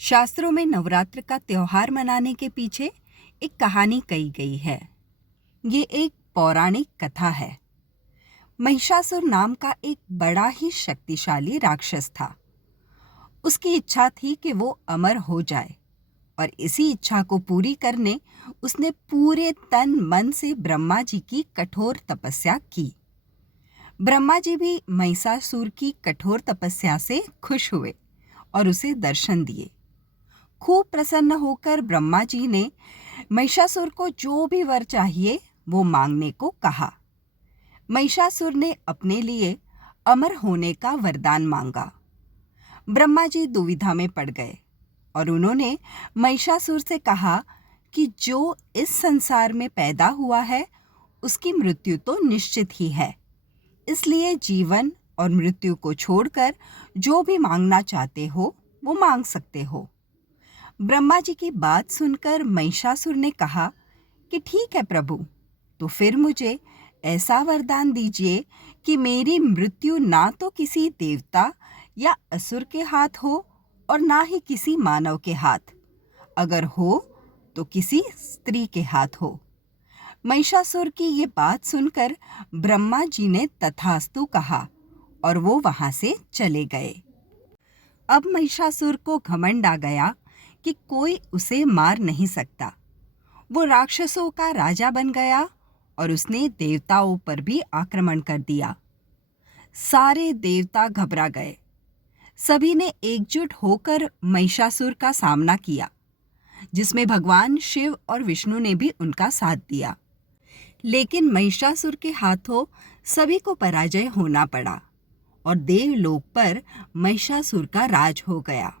शास्त्रों में नवरात्र का त्योहार मनाने के पीछे एक कहानी कही गई है। ये एक पौराणिक कथा है। महिषासुर नाम का एक बड़ा ही शक्तिशाली राक्षस था। उसकी इच्छा थी कि वो अमर हो जाए और इसी इच्छा को पूरी करने उसने पूरे तन मन से ब्रह्मा जी की कठोर तपस्या की। ब्रह्मा जी भी महिषासुर की कठोर तपस्या से खुश हुए और उसे दर्शन दिए। खूब प्रसन्न होकर ब्रह्मा जी ने महिषासुर को जो भी वर चाहिए वो मांगने को कहा। महिषासुर ने अपने लिए अमर होने का वरदान मांगा। ब्रह्मा जी दुविधा में पड़ गए और उन्होंने महिषासुर से कहा कि जो इस संसार में पैदा हुआ है उसकी मृत्यु तो निश्चित ही है, इसलिए जीवन और मृत्यु को छोड़कर जो भी मांगना चाहते हो वो मांग सकते हो। ब्रह्मा जी की बात सुनकर महिषासुर ने कहा कि ठीक है प्रभु, तो फिर मुझे ऐसा वरदान दीजिए कि मेरी मृत्यु ना तो किसी देवता या असुर के हाथ हो और ना ही किसी मानव के हाथ, अगर हो तो किसी स्त्री के हाथ हो। महिषासुर की ये बात सुनकर ब्रह्मा जी ने तथास्तु कहा और वो वहां से चले गए। अब महिषासुर को घमंड आ गया कि कोई उसे मार नहीं सकता। वो राक्षसों का राजा बन गया और उसने देवताओं पर भी आक्रमण कर दिया। सारे देवता घबरा गए। सभी ने एकजुट होकर महिषासुर का सामना किया, जिसमें भगवान शिव और विष्णु ने भी उनका साथ दिया। लेकिन महिषासुर के हाथों सभी को पराजय होना पड़ा और देवलोक पर महिषासुर का राज हो गया।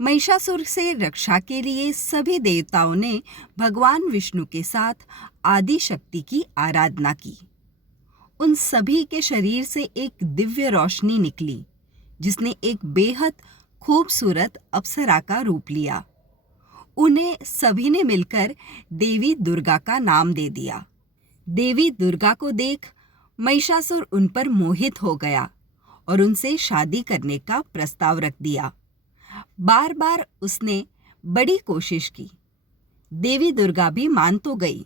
महिषासुर से रक्षा के लिए सभी देवताओं ने भगवान विष्णु के साथ आदि शक्ति की आराधना की। उन सभी के शरीर से एक दिव्य रोशनी निकली, जिसने एक बेहद खूबसूरत अप्सरा का रूप लिया। उन्हें सभी ने मिलकर देवी दुर्गा का नाम दे दिया। देवी दुर्गा को देख महिषासुर उन पर मोहित हो गया और उनसे शादी करने का प्रस्ताव रख दिया। बार बार उसने बड़ी कोशिश की। देवी दुर्गा भी मान तो गई,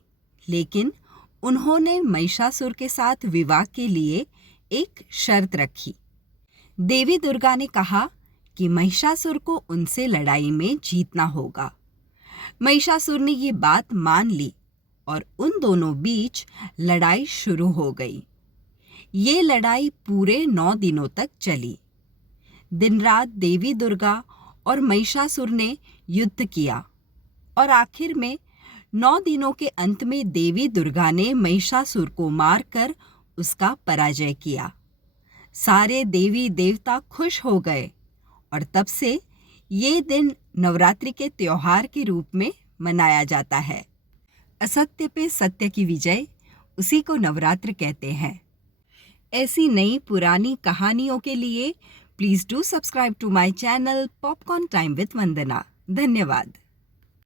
लेकिन उन्होंने महिषासुर के साथ विवाह के लिए एक शर्त रखी। देवी दुर्गा ने कहा कि महिषासुर को उनसे लड़ाई में जीतना होगा। महिषासुर ने ये बात मान ली और उन दोनों बीच लड़ाई शुरू हो गई। ये लड़ाई पूरे 9 दिनों तक चली। दिन रात देवी दुर्गा और महिषासुर ने युद्ध किया और आखिर में 9 दिनों के अंत में देवी दुर्गा ने महिषासुर को मारकर उसका पराजय किया। सारे देवी देवता खुश हो गए और तब से ये दिन नवरात्रि के त्योहार के रूप में मनाया जाता है। असत्य पे सत्य की विजय, उसी को नवरात्र कहते हैं। ऐसी नई पुरानी कहानियों के लिए please do subscribe to my channel popcorn time with Vandana. धन्यवाद।